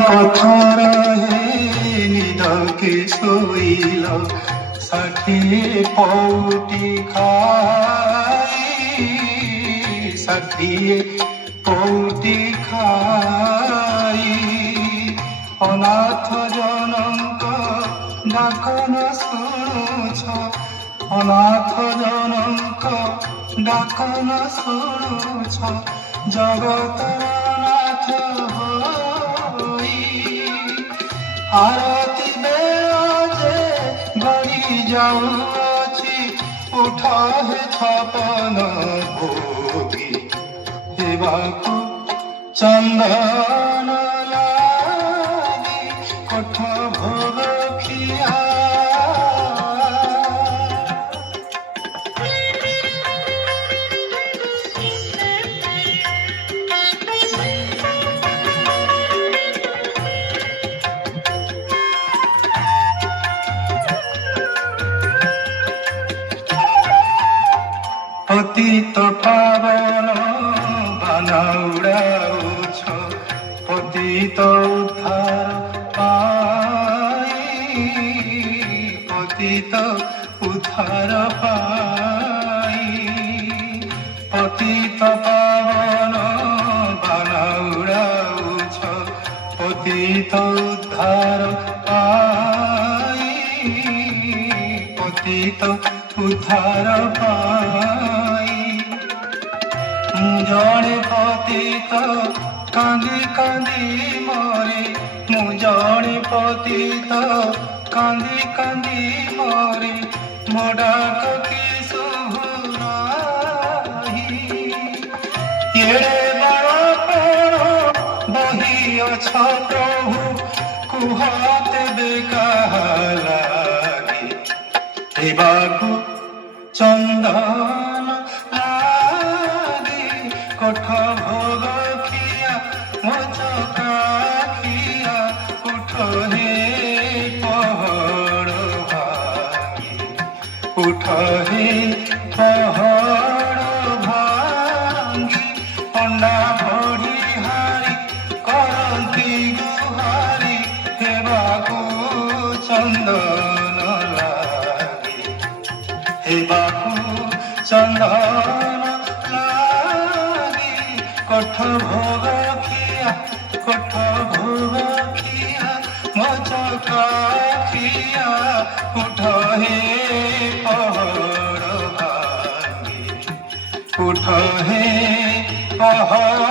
পথর হে নিদকে শৈল ষাঠিয়ে পৌটি খাই ষাঠিয়ে পৌটি খাই অনাথ জনଙ୍କ ডাকন শুণুছ অনাথ জনଙ୍କ ডাকন শুণুছ জগতর নাথ হই আরতি বেଳ যে গড়ি যাଉଅଛି ଉଠ ହେ ଛପନ ଭୋଗୀ ହେବାକୁ ଚନ୍ଦନ ଲାଗି କୋଠ ଭୋଗ ଖିଆ পতিত পাবন বানা উড়াউছ পতিত উদ্ধার পাই পতিত উদ্ধার পাই পতিত পাবন বানা উড়াউছ পতিত উদ্ধার পাই পতিত উদ্ধার পাই জনে পতিত কান্দি কান্দি মরে মু জনে পতিত কান্দি কান্দি মরে ମୋ ଡାକ କି ଶୁଭୁନାହିଁ ଏଡ଼େ ବଡ଼ ପ୍ରାଣ ବହିଅଛ ପ୍ରଭୁ କୁହ ତେବେ କାହା ଲାଗି ହେବାକୁ ଚନ୍ଦନ ଲାଗି କୋଠ ଭୋଗ ଖିଆ ମୋ ଚକା ଖିଆ ଉଠ ହେ ପହଡ଼ ଭାଙ୍ଗି ଉଠ ହେ ପହଡ଼ ଭାଙ୍ଗି ପଣ୍ଡା ବଢ଼ି ହାରି କରନ୍ତି ଗୁହାରି ହେବାକୁ ଚନ୍ଦନ ଲାଗି ହେବାକୁ ଚନ୍ଦନ ଲାଗି କୋଠ ଭୋଗ ଖିଆ କୋଠ ଭୋଗ ଖିଆ ମୋ ଚକା ଖିଆ ଉଠ ହେ ପହଡ଼ ଭାଙ୍ଗି ଉଠ ହେ ପହଡ଼